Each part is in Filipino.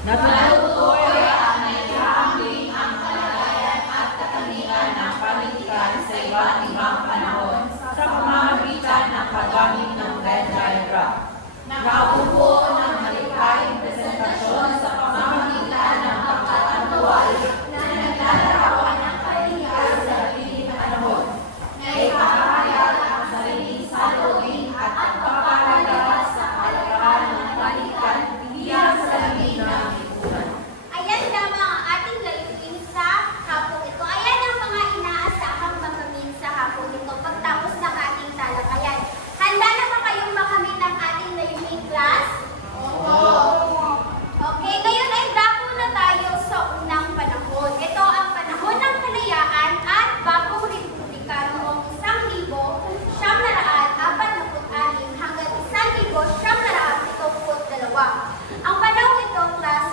Natutukoy ang naihahambing ang kalagayan at katangian ng panitikan sa iba't ibang panahon sa pamamagitan ng paggamit ng Venn diagram. Nakabubuo ng malikhaing presentasyon sa pamamagitan ng pagkatanduan na naglalarawan ng panitikan sa dakilang panahon, na ipapahayag ang sariling salubin at pagpapahalaga sa kalagayan ng panitikan bilang salamin ng lipunan. Ayan lamang ang ating layunin sa hapong ito. Ayan ang mga inaasahang magamin sa hapong ito pagtapos ng ating talakayan. Handa na ba kayong makamit ang ating layunin, class? Oo. Okay, ngayon ay dako na tayo sa unang panahon. Ito ang panahon ng kalayaan at bagong republika noong 1946 hanggang 1972. Ang panahon ito, class,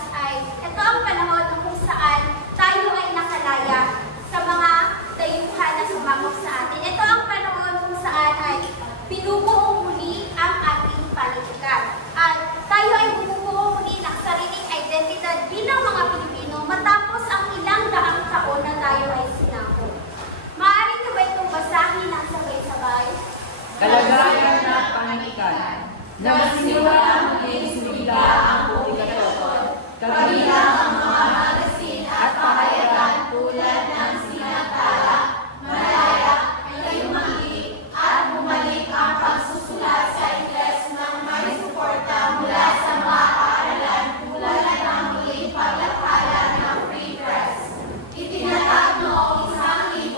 ito ang panahon kung saan tayo ay nakalaya sa mga dayuhan na sumabog sa atin. Ito ang panahon kung saan ay binubuo muli ang ating panitikan. At tayo ay bumubuo muli ng sariling identidad bilang mga Pilipino matapos ang ilang daang taon na tayo ay sinako. Maaari niyo ba itong basahin ng sabay-sabay? Kalagayan at panitikan. Nagsimula maging sumida ang publikasyon, kabilang ang mga magasin at pahayagan tulad ng Sinatala, Malaya, Kayumanggi, at bumalik ang pagsusulat sa Ingles ng may suporta mula sa mga paaralan tulad ng muling paglathala ng Free Press. Itinatag noong 1950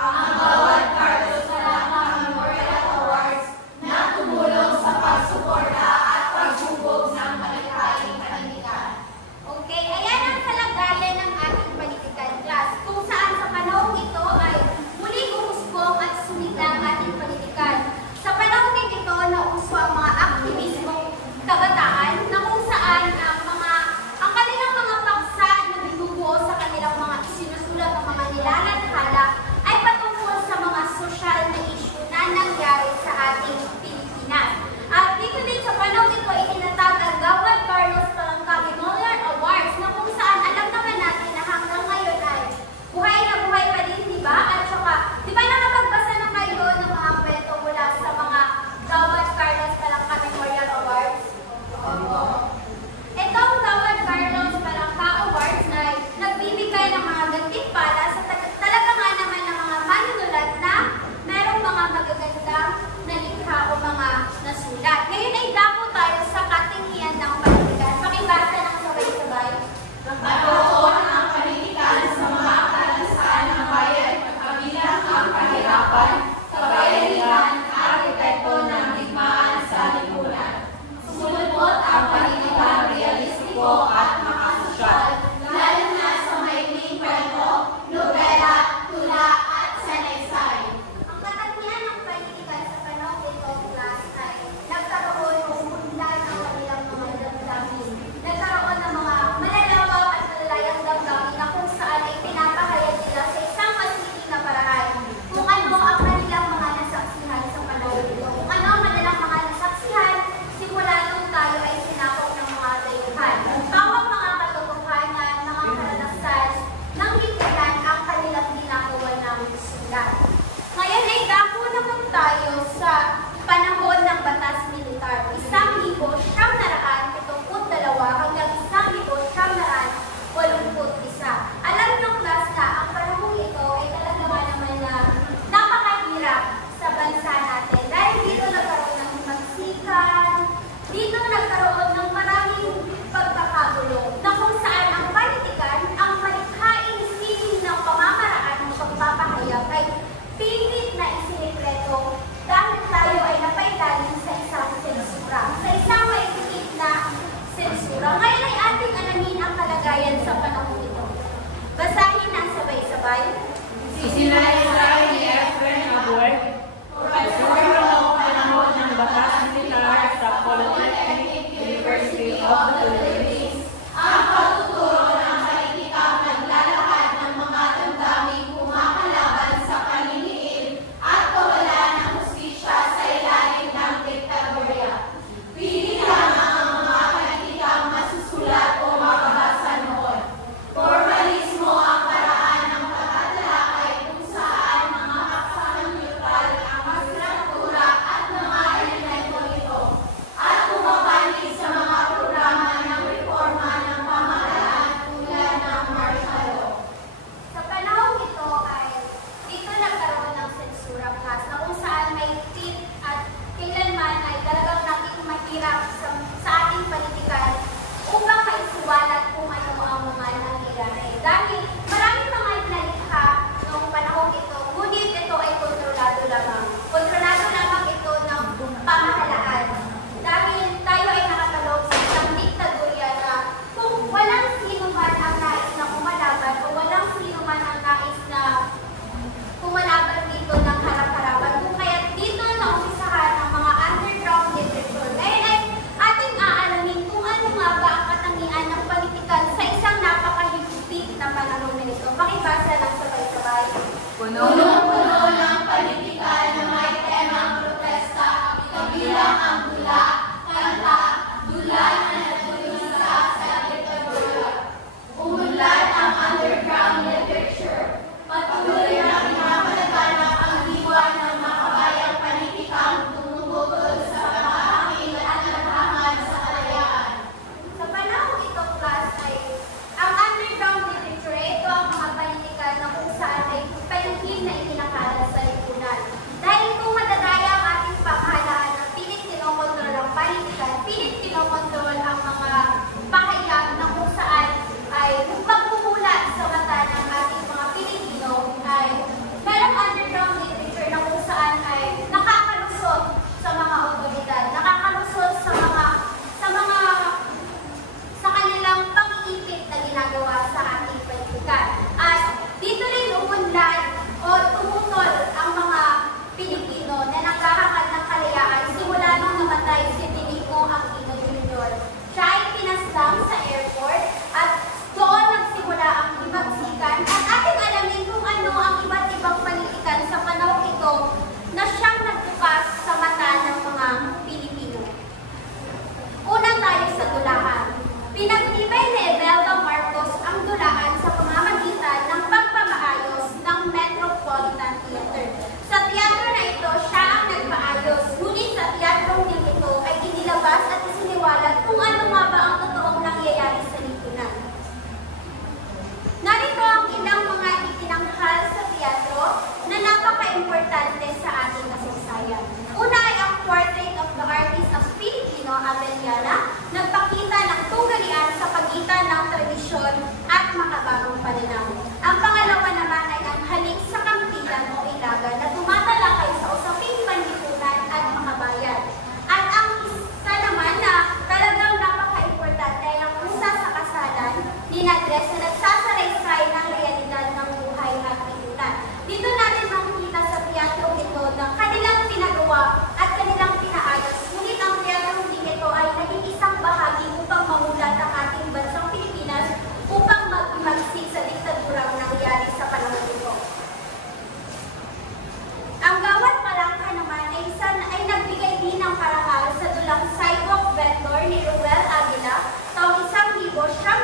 ang bawat Carlos Salama Memorial Awards na tumulong sa pagsuporta at paghubog ng malikhaing panitikan. Okay, ayan ang kalagayan ng ating panitikan, class, kung saan sa panahon ito ay muli umusbong at sumida ang ating panitikan. Sa panahon din ito, nauso ang mga aktivismong kabataan na kung saan ang kanilang mga paksa na binubuo sa kanilang mga isinusulat ng mga nilalathala ay patungkol sa mga sosyal na issue na nangyari sa ating Pilipinas. At dito din sa panahon ito, itinatag ang Gawad Carlos Palangka Memorial Awards na kung saan alam naman natin na hanggang ngayon ay buhay na buhay pa din, di ba? At saka, di ba nakapagbasa na kayo ng mga kwento mula sa mga Gawad Carlos Palangka napaka-importante sa ating kasaysayan. Una ay ang Portrait of the Artist of Filipino, Abeliana, nagpakita ng tunggalian sa pagitan ng tradisyon at makabagong pananaw. Ang pangalawa naman ay ang halik sa kampilan o ilagan na tumatalakay sa usaping panlipunan at makabayan. At ang isa naman na talagang napaka-importante ay ang Pusa sa Kasalan ni Nadres na nagsasaraysay ng realidad ng buhay at lipunan. Dito natin makikita sa teatro ito na kanilang pinagawa at kanilang pinaayos. Ngunit ang teatro din ito ay naging isang bahagi upang mamulat ang ating bansang Pilipinas upang magmagsik sa diktadurang nangyari sa panahon ito. Ang Gawad Palangka naman ay nagbigay din ng parangal sa dulang sidewalk vendor ni Ruel Aguila taong 1974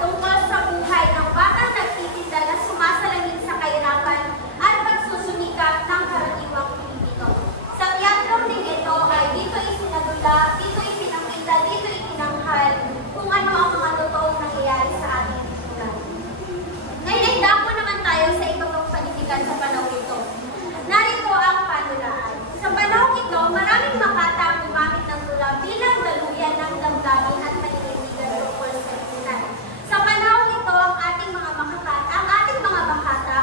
tungkol sa buhay ng batang nagtitinda na sumasalamin sa kahirapan at pagsusumikap ng karaniwang Pilipino. Sa teatro din ito ay dito isinadula, dito ipinakita, dito itinanghal kung ano ang mga totoong nangyayari sa ating lipunan. Ngayon ay dako naman tayo sa ibang panitikan sa panahon ito. Narito ang panulaan. Sa panahon ito, maraming makata ang gumamit ng tula bilang daluyan ng damdamin at paninigigan tungkol sa lipunan. Sa panahon ito, ang ating mga makata,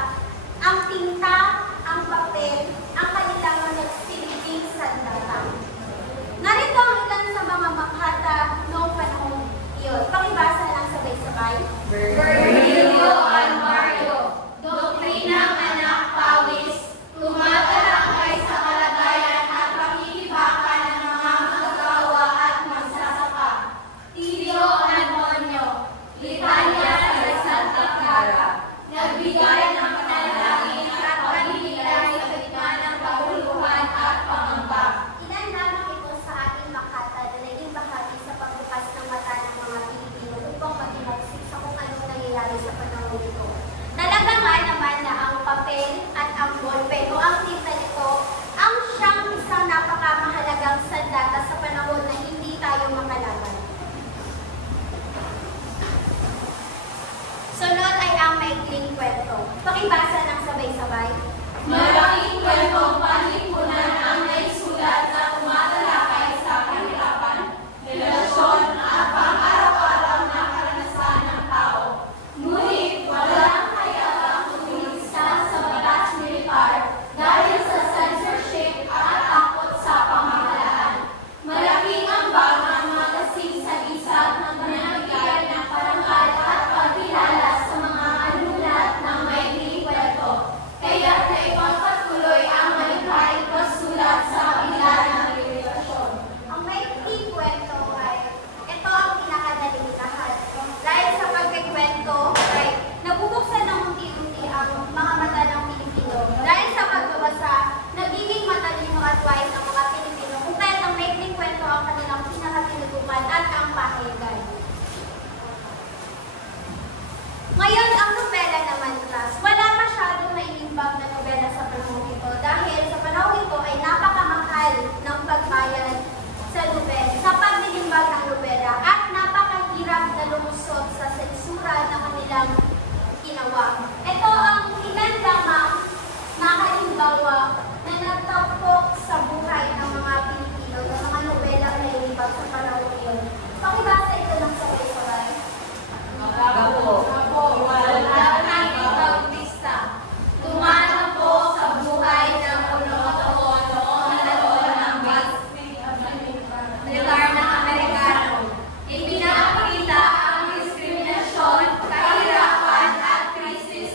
ang tinta, ang papel, ang kanilang nagsilbing sandata. Narito ang ilan sa mga makata noong panahon iyon. Pakibasa lang sabay-sabay. Virgilio and Mario, doktrinang anak pawis, tumatalakay sa kalagayan at pakikibakan ng mga magagawa at magsasaka. Tilio Antonio, litanya sa Santa Clara, nagbigay ng panalangin at paghihilay sa gitna ng kaguluhan at pangamba. Ilan lamang ito sa ating makata na naging bahagi sa pagbukas ng mata ng mga Pilipino upang maghimagsik sa kung anong nangyayari sa panahon ito. Talaga nga naman na ang papel at ang ballpen o ang tinta nito ang siyang isang napakamahalagang sandata sa panahon na hindi tayo makalaban. Sunod ay ang maikling kwento. Pakibasa ng sabay-sabay. Malaking kwentong panlipunan ang naisulat na tumatalakay sa kahirapan, relasyon at pang-araw-araw na karanasan ng tao. Ngunit walang hayakang tumigisa sa batas militar dahil sa censorship at takot sa pamahalaan. Malaking ambag ang magasing-sagisag ng binibigyan ng parangal at pagkilala sa mga anulat ng maikling kwento. Kaya naipagpatuloy ang malikhaing pagsulat sa kabila ng limitasyon. Ang maikling kwento ay ito ang pinakadaling lahat. Dahil sa pagkikwento ay nabubuksan ng unti-unti ang mga mata ng Pilipino. Dahil sa pagbabasa, nagiging matalino at wise ang mga Pilipino kung kaya't ang maikling kwento ang kanilang pinakatinutupan at ang pahayagan. Ngayon, ang nobela naman, class, wala masyadong nailimbag na nobela sa panahon ito dahil sa panahon ito ay napakamahal ng pagbayad sa nobela, sa paglilimbag ng nobela at napakahirap na lumusot sa sensura na kanilang ginawa. Ito ang ilan lamang na halimbawa na nagtapok sa buhay ng mga Pilipino ng mga nobela na nililimbag sa panahon iyon. Pakibasa ito ng sabay-sabay. Tumatakbo sa buhay ng ulo-ulo na lolo ng militar na Amerikano. Ipinakita ang diskriminasyon, kahirapan at krisis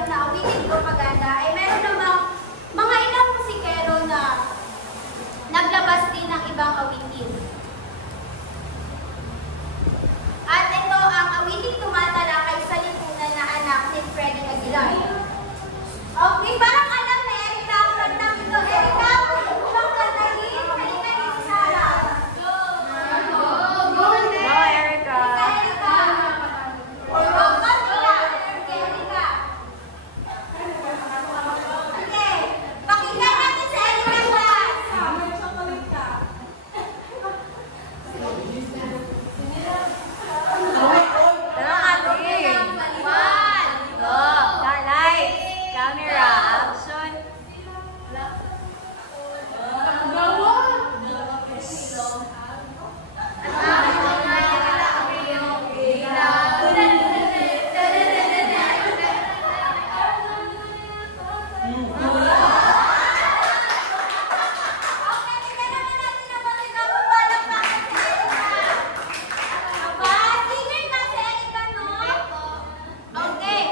tayo na awiting propaganda, ay meron namang mga ilang musikero na naglabas din ng ibang awitin. At ito ang awiting tumatalakay sa lipunan na anak ni Freddy Aguilar. Okay, parang alam na Erika ang kantang ito. Erika, ibang kantahin. Halika ni Sarah. Go, Erika. Erika. Erika. Okay, pakinggan natin sa Erika class. Camera, action. Okay, tingnan naman natin ang mga palakpakan sa Erika. Aba, singer na si Erika, no? Okay.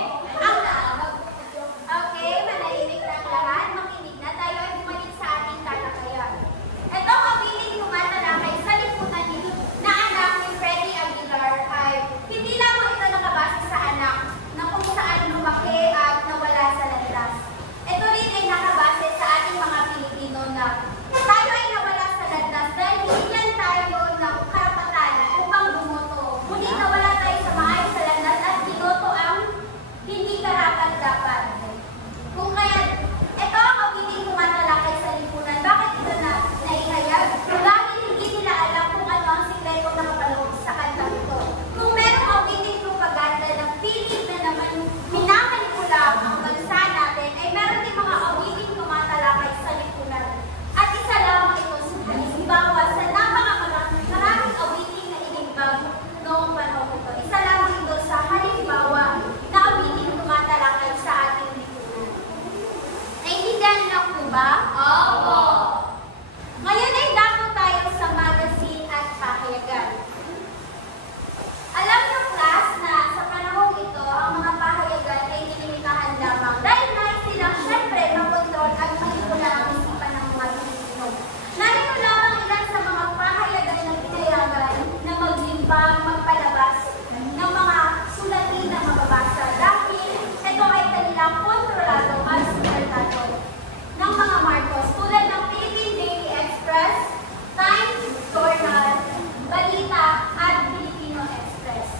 Okay, manahimik na ang lahat. Makinig na tayo ay bumalik sa ating talakayan. Ito ang awiting tumatalakay sa lipunan na anak ni Freddy Aguilar ay hindi lamang ito nakabase sa anak na kung saan lumaki at nawala sa landas. Ito rin ay nakabase sa ating mga Pilipino na tayo ay nawala sa landas dahil binigyan tayo ng karapatan upang bumoto. Ngunit nawala tayo sa maayos sa landas at binoto ang hindi karapat-dapat. Kung kaya, ito ang awiting tumatalakay sa lipunan. Bakit ito na naihayag? Dahil hindi nila alam kung ano ang sikreto na kapaloob sa kantang ito. Kung merong awiting propaganda ng pilit na naman minamanipula ang bansa natin, ay meron din mga awiting tumatalakay sa lipunan. At isa lamang ito sa halimbawa sa napakamaraming awiting na inimbag noong panahon ito. Isa lamang ito sa halimbawa na awiting tumatalakay sa ating lipunan. Naiintindihan niyo po ba? Opo! Ngayon ay dako tayo sa magazine at pahayagan. Alam niyo, class, na sa panahong ito, ang mga pahayagan ay nilimitahan lamang dahil nais silang syempre makontrol at manipula ang isipan ng mga Pilipino. Narito lamang ilan sa mga pahayagan na pinayagan na maglimbang, magpalabas ng mga sulatin na mababasa dahil ito ay kanilang kontrolado at suportado ng mga Marcos tulad ng Philippine Daily Express, Times, Journal, Balita at Filipino Express.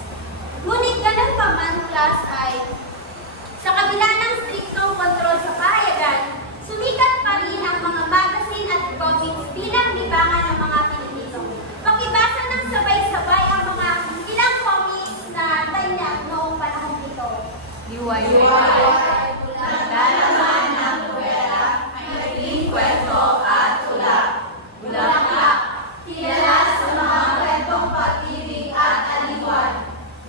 Ngunit ganun pa man, class, ay sa kabila ng striktong kontrol sa pahayagan, sumikat pa rin ang mga magazine at comics bilang libangan ng mga Pilipino. Pakibasa ng sabay-sabay ang mga ilang comics na tanyag noong panahon ito. Nagdalaman ng nobela, may naging kwento at tula. Bulaklak, kilala sa mga kwentong pag-ibig at aliwan.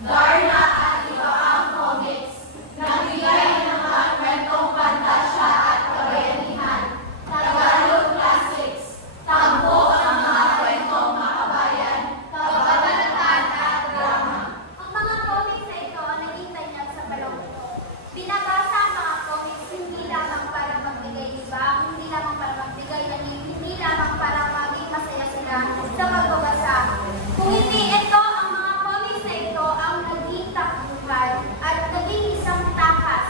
Darna at iba ang comics, nagbigay ng mga kwentong pantasya at kabayanihan. Tagalog classics, tampo ang mga kwentong makabayan, kababalaghan at drama. Ang mga comics na ito ang naging tanyag sa panahon ito. Binabasa ang mga comics hindi lamang para magbigay libang, hindi lamang para magbigay aning, hindi lamang para maging masaya sila sa pagbabasa. Kung hindi ito, ang mga comics na ito ang naging takbuhan at naging isang takas,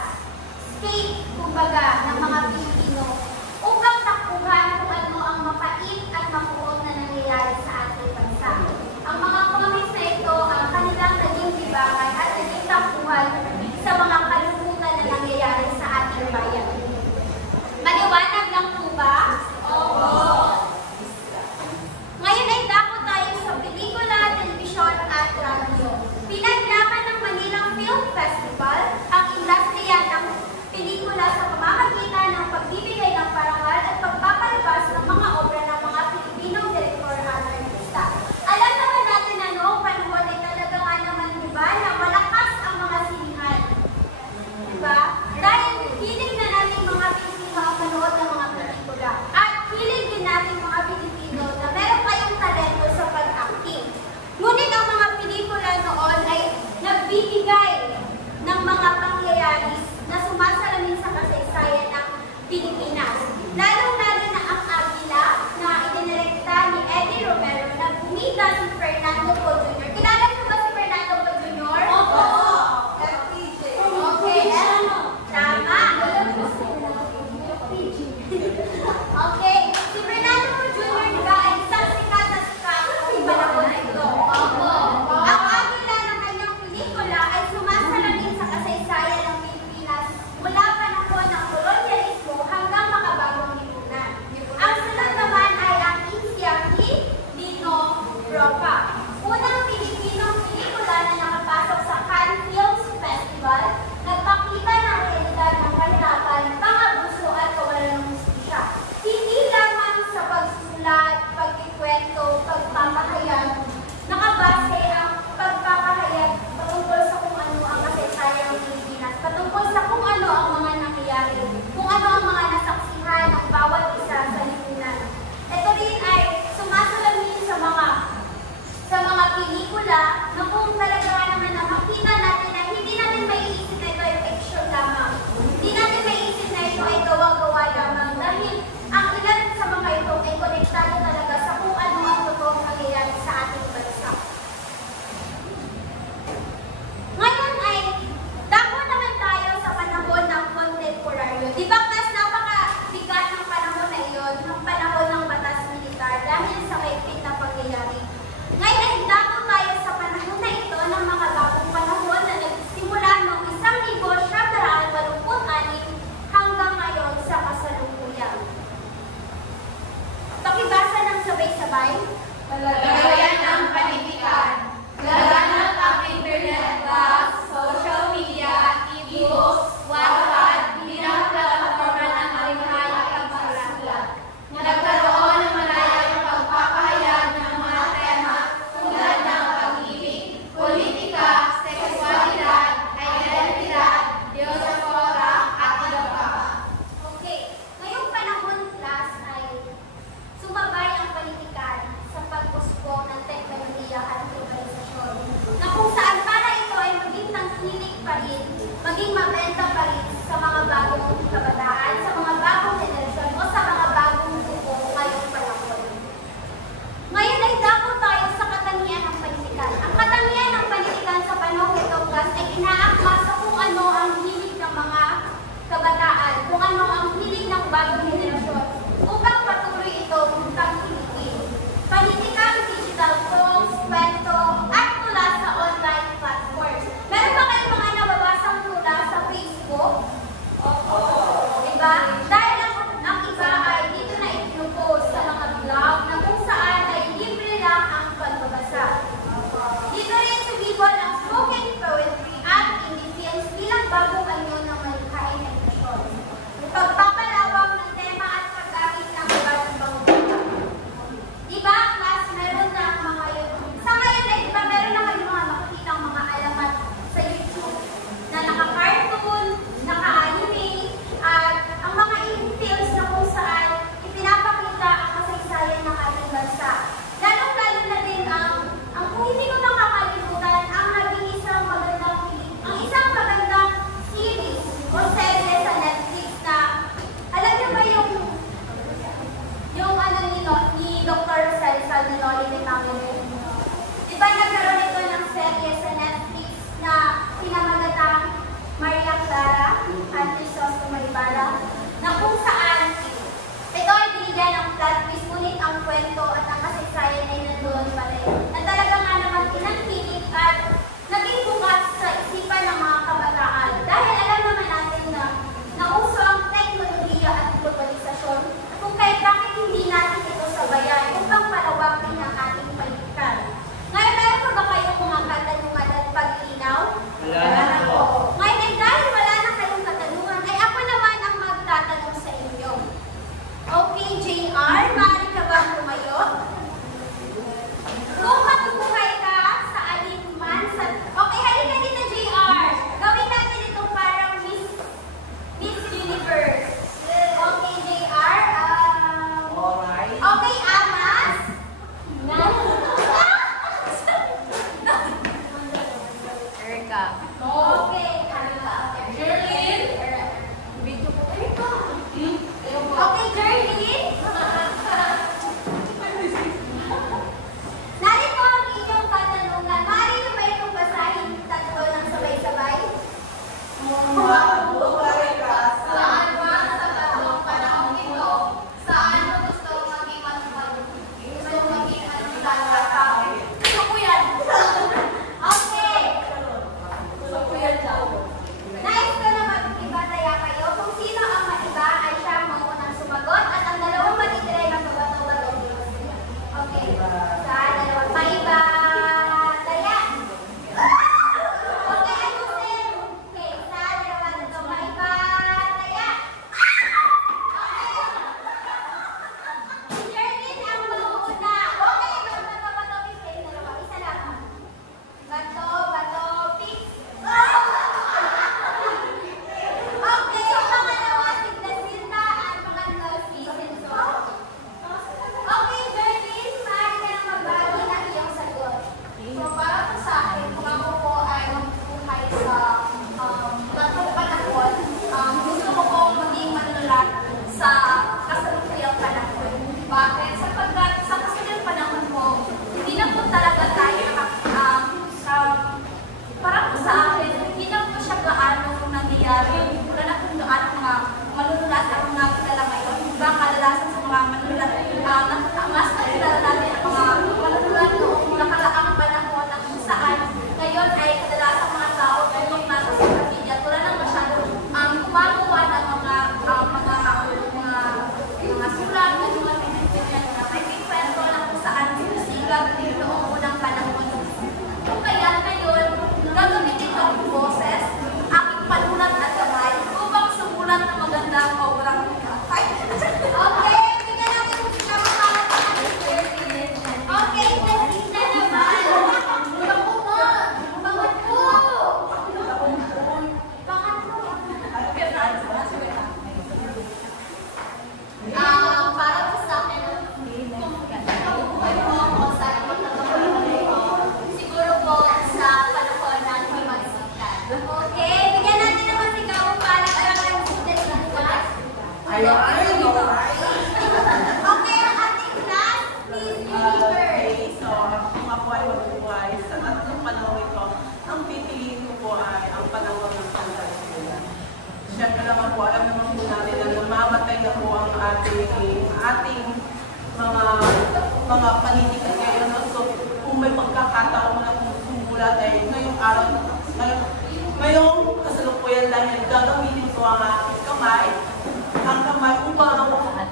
escape, kumbaga, ng mga Pilipino upang takbuhan kung ano ang mapait at mapuot na nangyayari sa ating bansa. Ang mga comics na ito ang kanilang naging libangan at naging takbuhan sa mga kalungkutan na nangyayari sa ating bayan. Maliwanag lang po ba? Oo. Ngayon ay dako tayo sa pelikula, telebisyon at radyo. Pinaglaban ng Manila Film Festival ang industriya ng pelikula sa pamamagitan ng pagbibigay ng parangal at pagpapalabas ng mga obra ng mga Pilipinong direktor at artista. Alam naman natin na noong panahon ay talaga nga naman, diba, na malakas ang mga sinihan. Diba? Dahil hilig na natin mga Pilipino ang manood ng mga pelikula. At hilig din natin mga Pilipino na meron kayong talento sa pag-acting. Ngunit ang mga pelikula noon ay nagbibigay ng mga pangyayari na sumasalamin sumasalamin sa kasaysayan ng Pilipinas. Lalong-lalo na ang Agila na idinirekta ni Eddie Romero na bumida si Fernando Po Jr. Kilala niyo ba si Fernando Po Jr.? Opo! Okay, tama. Okay, si Fernando Po Jr. diba ay isang sikat na sikat sa panahon na ito. Opo. Ang Agila ng kanyang pelikula ay sumasalamin sa kasaysayan ng Pilipinas mula panahon ng kolonyalismo hanggang makabagong lipunan. Ang sunod naman ay ang Insiaki Dino Roca, unang Pilipinong pelikula na nakapasok sa Cannes Films Festival, nagpakita ng realidad ng kahirapan, pang-abuso at kawalan ng hustisya. Hindi lamang sa pagsusulat, pagkikwento, pagpapahayag, nakabase ang pagpapahayag patungkol sa kung ano ang kasaysayan ng Pilipinas, patungkol sa kung ano ang mga nangyayari, kung ano ang mga nasaksihan ng bawat isa sa lipunan. Ito rin ay sumasalamin sa mga pelikula na kung talaga naman na makita natin na hindi natin maiisip na ito ay fiction lamang. Hindi natin maiisip na ito ay gawa-gawa lamang dahil ang ilan sa mga ito ay konektado talaga sa kung ano ang totoong nangyayari sa ating bansa. Ngayon ay dako naman tayo sa panahon ng kontemporaryo. Di ba class, napakabigat ng panahon na iyon, ng panahon ng batas militar dahil sa kaipit na pangyayari. Ngayon ay dako tayo sa panahon na ito ng mga bagong panahon na nagsimula noong 1986 hanggang ngayon sa kasalukuyan. Pakibasa ng sabay-sabay. Kalagayan ng panitikan. Laganap ang internet blogs, social media, e-books, Wattpad bilang plataforma ng malikhaing pagsusulat. Nagkaroon ng malayang pagpapahayag ng mga tema tulad ng pag-ibig, politika, sexualidad, identidad, diaspora, at iba pa. Okay, ngayong panahon class ay sumabay ang panitikan sa pag-usbong ng teknolohiya at globalisasyon, na kung saan para ito ay maging tangkilik pa rin, maging mabenta pa rin sa mga bagong kabataan, sa mga bagong henerasyon o sa mga bagong grupo ngayong panahon. Ngayon ay dako tayo sa katangian ng panitikan. Ang katangian ng panitikan sa panahon ito class ay inaakma sa kung ano ang hilig ng mga kabataan, kung ano ang hilig ng bagong henerasyon upang patuloy itong tangkilikin. Panitikan, digital tools, kwento, at tula sa online platforms. Meron ba kayong mga nababasang tula sa Facebook? Opo! Diba? Dahil ang iba ay dito na ipinupost sa mga blog na kung saan ay libre lang ang pagbabasa. Dito rin sumibol ang spoken poetry at indie films bilang bagong anyo ng malikhaing edukasyon. Pagpapalawak ng tema at pag-gamit ng iba't ibang wika. Diba, class, meron na mga yun. Sa ngayon ay diba meron na kayong mga makikita mga alamat sa YouTube na naka-cartoon, naka-anime, at ang mga indie films na kung saan ipinapakita ang kasaysayan ng ating bansa. Lalong-lalo na din ang kung hindi ko makakalimutan, ang naging isang magandang nangyayari. Wala na kung ating mga manunulat at mga kilala ngayon. Diba, kadalasan sa mga manunulat, mas nakilala natin ang mga manunulat noong nakaraang panahon na kung saan ngayon ay kadalasan mga tao ngayon nasa social media. Wala na masyadong gumagawa ng mga sulat, mga pinagpinyan, mga private kwento na kung saan sinusigag noong unang panahon. So kaya ngayon, gagamitin ko ang boses, aking panulat at kamay, upang sumulat ng magandang obrang okay, bigyan natin yung sinamangalan ng ating Philippines. Okay, Testina naman. Bango mo. Bangot po. Para po sa akin, kung buhay po ako sa pagkakaroon ko, siguro po sa panahon ng himagsikan. Okay, bigyan natin naman sigaw para ang student ng class. Okay, ang ating class, please universe. So, kung ako ay mabubuhay sa tatlong panahon ito, ang pipiliin ko po ay ang panahon ng Pangasinan. Siyempre naman po, alam naman po natin na namamatay na po ang ating mga panitikan ngayon. So, kung may pagkakataon na kung sumulat ay ngayong araw, ngayong kasalukuyan dahil gagamitin ko ang aking kamay,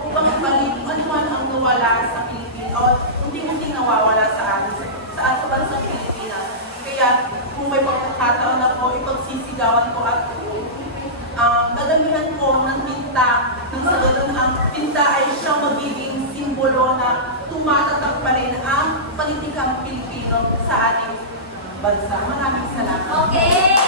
upang ipalit man ang nawala sa Pilipinas o unti-unti nawawala sa bansang Pilipinas. Kaya kung may pagkakataon na po, ipagsisigawan ko at dadamihan ko ng pinta nang sa ganun ang pinta ay siyang magiging simbolo na tumatatak pa rin ang politikang Pilipino sa ating bansa. Maraming salamat. Okay.